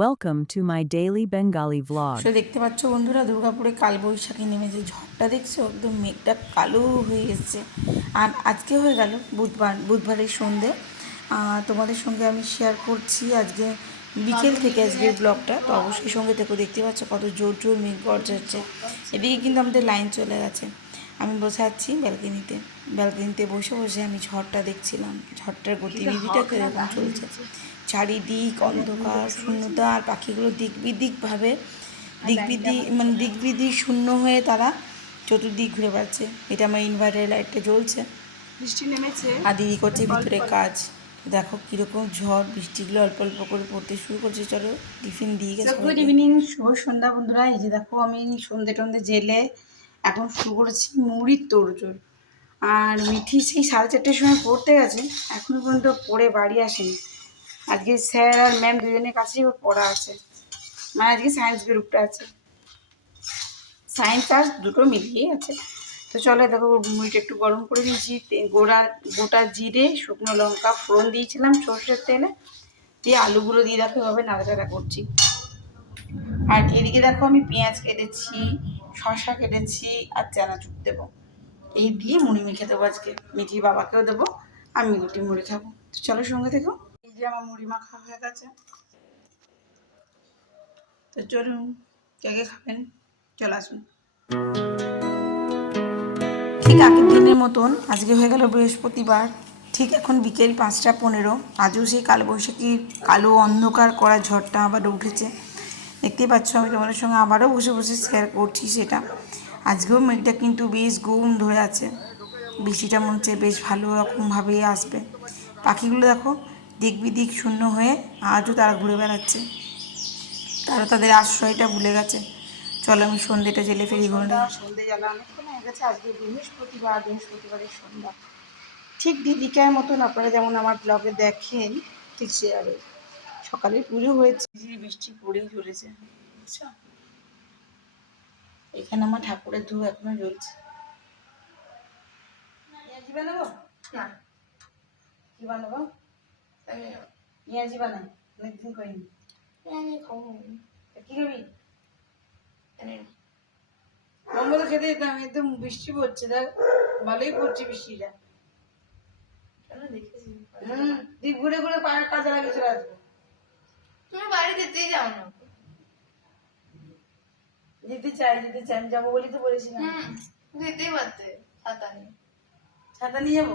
Welcome to my daily Bengali vlog. দেখতে পাচ্ছ বন্ধুরা, দুর্গাপুরে কালবৈশাখী নেমেছে। ঝড়টা দেখছো, একদম মেঘটা কালো হয়ে এসছে। আর আজকে হয়ে গেল বুধবারের সন্ধে। তোমাদের সঙ্গে আমি শেয়ার করছি আজকে বিকেল থেকে আজকের ব্লগটা। তো অবশ্যই সঙ্গে থেকে দেখতে পাচ্ছ কত জোর জোর মেঘ গর্জাচ্ছে। এদিকে কিন্তু আমাদের লাইন চলে গেছে। আমি বসে আছি ব্যালকনিতে বসে বসে আমি ঝড়টা দেখছিলাম। ঝড়টার গতিবিধিটা কীরকম চলছে। চারিদিক অন্ধকার, শূন্যতা, আর পাখিগুলো দিকবিদি শূন্য হয়ে তারা চতুর্দিক ঘুরে বেড়াচ্ছে। এটা আমার ইনভার্টার লাইটটা জ্বলছে, বৃষ্টি নেমেছে আর দিদি করছে ভিতরে কাজ। দেখো কীরকম ঝড়, বৃষ্টিগুলো অল্প অল্প করে পড়তে শুরু করছে। চলো টিফিন দিয়ে গেছে। গুড ইভিনিং, শুভ সন্ধ্যা বন্ধুরা। এই যে দেখো আমি সন্ধে টন্ধে জেলে এখন শুরু করেছি মুড়ির তোড়জোড়। আর মিঠি সেই 4:30টার সময় পড়তে গেছে, এখনো পর্যন্ত পড়ে বাড়ি আসেনি। আজকে স্যার আর ম্যাম দুজনের কাছেই ওর পড়া আছে। মানে আজকে সায়েন্স গ্রুপটা আছে, সায়েন্স আর্টস দুটো মিলিয়েই আছে। তো চলো দেখো মুড়িটা একটু গরম করে দিয়েছি। গোটা জিরে, শুকনো লঙ্কা ফোড়ন দিয়েছিলাম সর্ষের তেলে, দিয়ে আলুগুলো দিয়ে দেখো এভাবে নাড়াচাড়া করছি। আর এদিকে দেখো আমি পেঁয়াজ কেটেছি, শসা কেটেছি আর চানাচুর দেবো। এই দিয়ে মুড়ি মেখে দেবো আজকে। মিঠি বাবাকেও দেবো, আমি রুটি মুড়ি খাবো। তো চলো সঙ্গে থেকো। এই যে আমার মুড়ি মাখা হয়ে গেছে। তো চলুন, কে খাবেন চলে আসুন। ঠিক আগের দিনের মতন আজকে হয়ে গেল বৃহস্পতিবার। ঠিক এখন বিকেল 5টা 15। আজও সেই কালবৈশাখীর কালো অন্ধকার করা ঝড়টা আবার উঠেছে। দেখতেই পাচ্ছ আমি তোমাদের সঙ্গে আবারও বসে বসে শেয়ার করছি সেটা। আজকেও মেঘটা কিন্তু বেশ গুম ধরে আছে। বৃষ্টিটা মনে হচ্ছে বেশ ভালো রকমভাবেই আসবে। পাখিগুলো দেখো দিক বিদিক শূন্য হয়ে আজও তারা ঘুরে বেড়াচ্ছে। তারা তাদের আশ্রয়টা ভুলে গেছে। চলো আমি সন্ধ্যেটা জেলে ফেরি। ঘরে সন্ধ্যে জ্বালা অনেকক্ষণ হয়ে গেছে। আজকে বৃহস্পতিবারের সন্ধ্যা। ঠিক দিদিকার মতন আপনারা যেমন আমার ব্লগে দেখেন, ঠিক শেয়ারে সকালে পুজো হয়েছে, বৃষ্টি পড়েই চলেছে, বুঝছো। এখানে আমার ঠাকুরের ধূপ এখনো জ্বলছে। পেঁয়াজি বানাবো না, কি বানাবো? পেঁয়াজি বানাই, অনেকদিন করিনি। কি খাবি? মোমো খেতে যেতাম, একদম বৃষ্টি পড়ছে, দেখ ভালোই পড়ছে বৃষ্টিটা। তুই ঘুরে ঘুরে পায়ের কাজে লাগিয়ে চলে আসবো। তুমি বাড়ি যেতেই যাও না। যেতে চাই আমি যাবো বলি তো বলেছিলাম। যেতেই পারতে। ছাতা নিয়ে যাবো।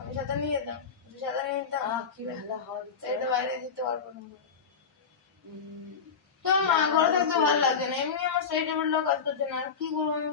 আমি ছাতা নিয়ে যেতাম, ছাতা নিয়ে যেতাম। কি ভালো হওয়া দিচ্ছে, এটা বাইরে যেতে পারবো না। তো ঘরে থাকতে ভালো লাগছে না, এমনি আমার স্টাডি টেবিলটাও কাজ করছে না, আর কি করবো আমি?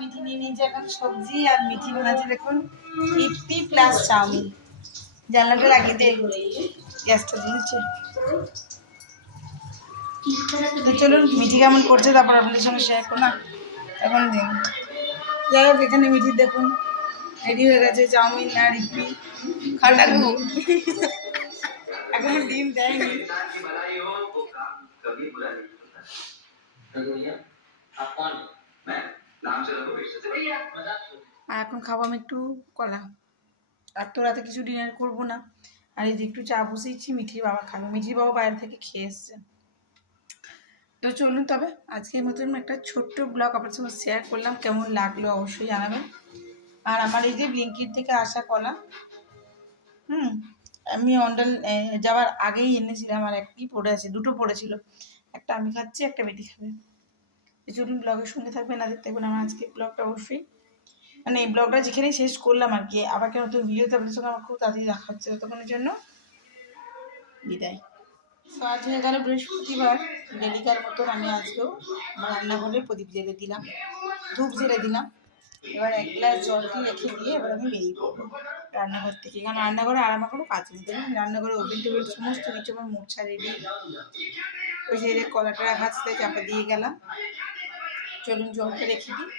মিঠি নিয়ে নিয়েছে এখন সবজি, আর মিঠি বানাচ্ছে দেখুন ইপি প্লাস চাউমিন। জানলাটা লাগিয়ে দিয়ে গ্যাসটা দিয়েছে। চলুন মিঠি কেমন করছে তারপর আপনাদের সঙ্গে শেয়ার করলাম। এখন দিন যাই হোক, এখানে মিঠি দেখুন রেডি হয়ে গেছে চাউমিন আর ইপি। খাটা এখনো ডিম দেয়নি। আর এখন খাবো আমি একটু কলা। আর তো রাতে কিছু ডিনার করবো না। আর এই যে একটু চা বসিয়েছি, মিঠির বাবা খাবে। মিঠির বাবা বাইরে থেকে খেয়ে এসছে। তো চলুন তবে আজকের মতন একটা ছোট্ট ব্লগ আপনার সঙ্গে শেয়ার করলাম। কেমন লাগলো অবশ্যই জানাবেন। আর আমার এই যে ব্লিঙ্কিট থেকে আসা কলা, আমি অন্ডাল যাওয়ার আগেই এনেছিলাম। আর একটি পড়ে আছে, দুটো পড়েছিল, একটা আমি খাচ্ছি, একটা বেটি খাবে। চলুন ব্লগের সঙ্গে থাকবেন, না দেখতে থাকবেন আমার আজকে ব্লগটা অবশ্যই। মানে এই ব্লগটা যেখানেই শেষ করলাম আর কি। আবার কেন নতুন ভিডিওতে আপনাদের সঙ্গে আমার খুব তাড়াতাড়ি দেখা হচ্ছে। ততক্ষণের জন্য বিদায়। তো আজ হয়ে গেল বৃহস্পতিবার। ডেলিকার মতন আমি আজকেও আমার রান্নাঘরে প্রদীপ জেলে দিলাম, ধূপ জেলে দিলাম। এবার 1 গ্লাস জল রেখে দিয়ে এবার আমি বেরিয়ে পড়বো রান্নাঘর থেকে। কারণ রান্নাঘরে আর আমার কোনো কাজ নেই। দেখুন রান্নাঘরে ওভেন টেবিল সমস্ত কিছু আমার মোছা রেডি। ওই যে কলাটা হাঁচতে চাপা দিয়ে গেলাম। চলুন জলটা রেখে দিই।